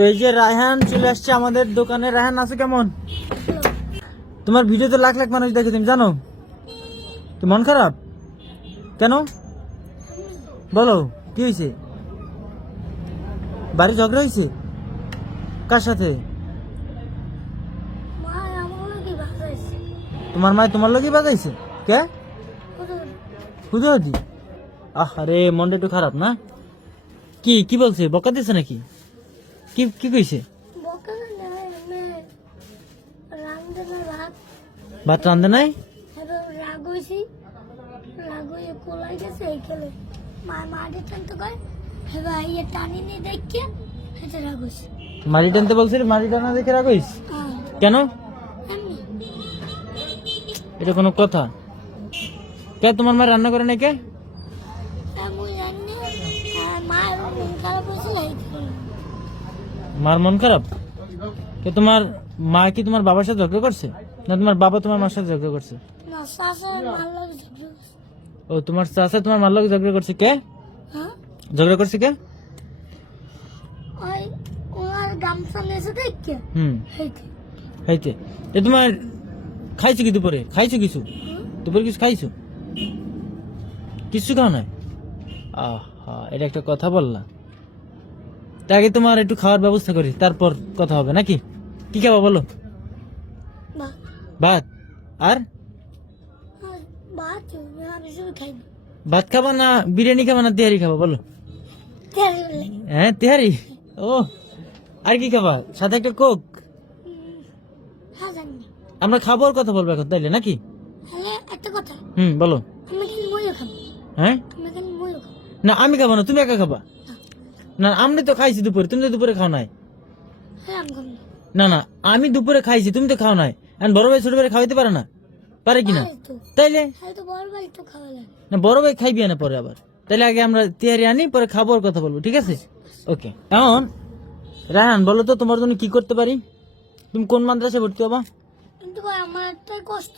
তো এই যে রায়হান চলে আসছে আমাদের দোকানে। রায়হান আছো কেমন? তোমার ভিডিওতে লাখ লাখ মানুষ দেখে, তুমি জানো? তো মন খারাপ কেন বলো, কি হয়েছে? বাড়ি ঝগড়া হয়েছে? কার সাথে? তোমার মায় তোমার লোকই বাজাইছে? কে? হুজুরদি? আরে মনটা একটু খারাপ না? কি কি বলছে? বকা দিছে নাকি? কি কি কইছে? ভাত রান্ধে নাই? মারি টানতে বলছে? মারি টানা দেখে রাগ হইস কেন? এটা কোনো কথা? কে তোমার মা রান্না করে নাই? কে? মার মন খারাপ? কে তোমার মা কি তোমার বাবার সাথে ঝগড়া করছে, না তোমার বাবা তোমার মার সাথে ঝগড়া করছে? ও তোমার চাচা তোমার মার লগে ঝগড়া করছে। কে ঝগড়া করছে? কে? তোমার খাইছো কি দুপুরে? খাইছো কিছু? দুপুরে কিছু খাইছো? কিছু খাও নাই? আহা, এটা একটা কথা বললা। আগে তোমার একটু খাওয়ার ব্যবস্থা করি, তারপর কথা হবে নাকি? কি খাবা বলো? ভাত। আর ভাত খাবা না বিরিয়ানি খাবা না তেহারি খাবা বলো? হ্যাঁ তেহারি। ও আর কি খাবা? সাথে একটা কোক? আমরা খাবার কথা বলবো এখন তাইলে নাকি? বলো। হ্যাঁ না আমি খাবো না, তুমি একা খাবা? না আমি তো খাইছি দুপুরে, তুমি তো দুপুরে খাও নাই। না না আমি দুপুরে খাইছি, তুমি তো খাও নাই। আর বড় ভাই ছোট ভাই খাওয়াইতে পারে না? পারে কিনা? তাইলে না বড় ভাই খাইবি না পরে আবার। তাইলে আগে আমরা তেহারি আনি, পরে খাবার কথা বলবো, ঠিক আছে? ওকে। এখন রায়হান বলো তো তোমার জন্য কি করতে পারি? তুমি কোন মাদ্রাসায় ভর্তি হবা? কিন্তু আমার একটাই কষ্ট,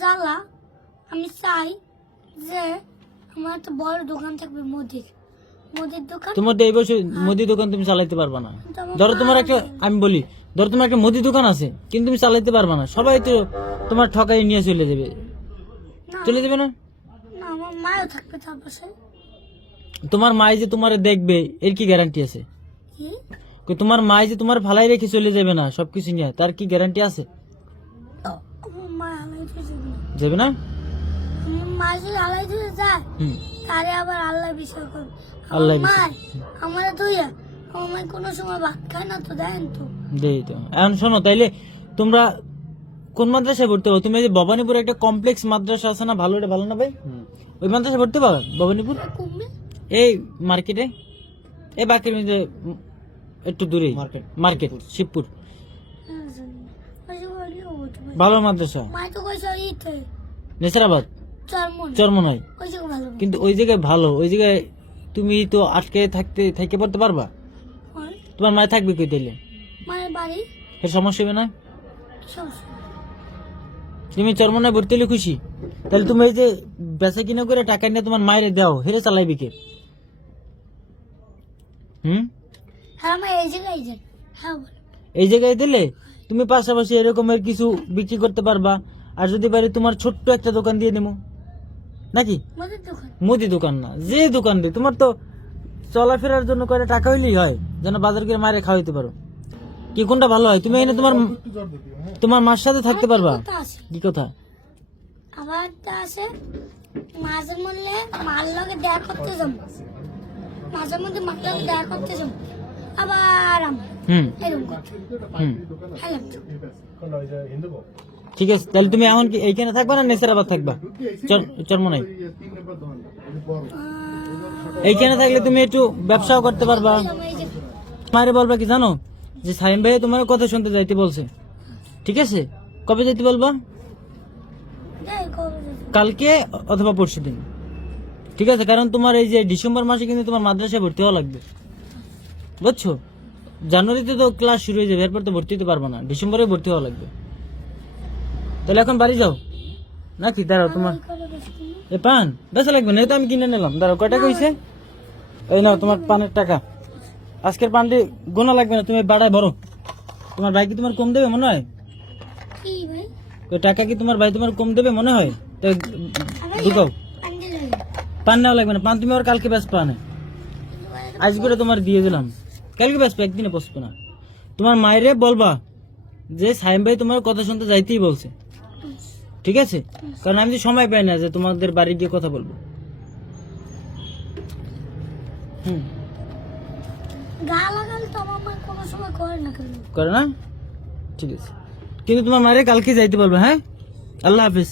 জ্বালা। আমি চাই যে আমার একটা বড় দোকান থাকবে, মুদির দোকান। তোমার এই বছর মুদি দোকান তুমি চালাইতে পারবা না। ধরো তোমার একটা, আমি বলি, ধরো তোমার একটা মুদি দোকান আছে, কিন্তু তুমি চালাইতে পারবা না। সবাই তো তোমার ঠকাই নিয়ে চলে যাবে। চলে যাবে না? আমার মাও থাকবে তার পাশে। তোমার মাই যে তোমার দেখবে এর কি গ্যারান্টি আছে? তোমার মাই যে তোমার ফালাই রেখে চলে যাবে না সবকিছু নিয়ে, তার কি গ্যারান্টি আছে? যাবে না? মা যদি আলাই দিয়ে যায় তারে আবার আল্লাহ বিষয় করবে। আল্লাহ আমার দইয়া আমার কোনো সময় ভাত খায় না তো, দেন তো দেই তো। এখন শোনো, তাইলে তোমরা কোন মাদ্রাসায় ভর্তি হবো? তুমি যে ভবানীপুরে একটা কমপ্লেক্স মাদ্রাসা আছে না, ভালো, এটা ভালো না ভাই? ওই মাদ্রাসায় ভর্তি পাবা ভবানীপুর, এই মার্কেটে, এই বাকির মধ্যে একটু দূরে মার্কেট শিবপুর। ভালো মাদ্রাসা নেসারাবাদ চরমনাই, কিন্তু ওই জায়গায় ভালো। ওই জায়গায় তুমি তো আটকে থাকতে পড়তে পারবা? তোমার মায়ের থাকবে কই দিলে? এর সমস্যা হবে না? তুমি চরমনায় ভর্তি হলে খুশি? তাহলে তুমি এই যে বেচা কিনা করে টাকা নিয়ে তোমার মায়ের দাও, হেরে চালাইবি কে? এই জায়গায় দিলে তুমি পাশাপাশি এরকমের কিছু বিক্রি করতে পারবা। আর যদি পারি তোমার ছোট্ট একটা দোকান দিয়ে দেবো নাকি? মুদি দোকান না, যে দোকান দিয়ে তোমার তো চলাফেরার জন্য কয়টা টাকা হইলেই হয়, যেন বাজার করে মায়ের খাওয়াইতে পারো। কি কোনটা ভালো হয়? তুমি এনে তোমার মার সাথে থাকতে পারবা? কি কথা? আমার তো আছে মাঝে মধ্যে মার লগে দেখা করতে যাব, মাঝে মধ্যে মার লগে দেখা করতে যাব, আবার ঠিক আছে। তাহলে তুমি এখন কি এইখানে থাকবা না নেসারাবাদ থাকবা? চরমনাই এইখানে থাকলে তুমি একটু ব্যবসাও করতে পারবা। মায়ের বলবা কি জানো, যে সাইম ভাই তোমার কথা শুনতে যাইতে বলছে, ঠিক আছে? কবে যেতে বলবা? কালকে অথবা পরশু দিন, ঠিক আছে? কারণ তোমার এই যে ডিসেম্বর মাসে কিন্তু তোমার মাদ্রাসায় ভর্তি হওয়া লাগবে, বুঝছো? জানুয়ারিতে তো ক্লাস শুরু হয়ে যাবে, এরপর তো ভর্তি হতে পারবো না, ডিসেম্বরে ভর্তি হওয়া লাগবে। তাহলে এখন বাড়ি যাও নাকি? দাঁড়াও, তোমার এ পান বেচা লাগবে না, তো আমি কিনে নিলাম। দাঁড়াও, কয় টাকা হয়েছে? এই নাও তোমার পানের টাকা। আজকের পান্ডি গোনা লাগবে না, তুমি বাড়ায় ভরো। তোমার ভাই কি তোমার কম দেবে মনে হয়? কি ভাই? ওই টাকা কি তোমার ভাই তোমার কম দেবে মনে হয়? তো ঢুকাও। পান্ডি লাগে। পান নেওয়া লাগবে না, পান তুমি আর কালকে বেশ পানে আজ করে তোমার দিয়ে দিলাম, কালকে বেসবে, একদিনে বসবে না। তোমার মায়েরে বলবা যে সাইম ভাই তোমার কথা শুনতে যাইতেই বলছে, ঠিক আছে? কারণ আমি তো সময় পাই না যে তোমাদের বাড়ি গিয়ে কথা বলবো। হুম, গা লাগালে তো আমার মা কোনো সময় করে না কেন? করে না? ঠিক আছে, কিন্তু তোমার মায়েরে কালকে যাইতে বলবে। হ্যাঁ, আল্লাহ হাফিজ।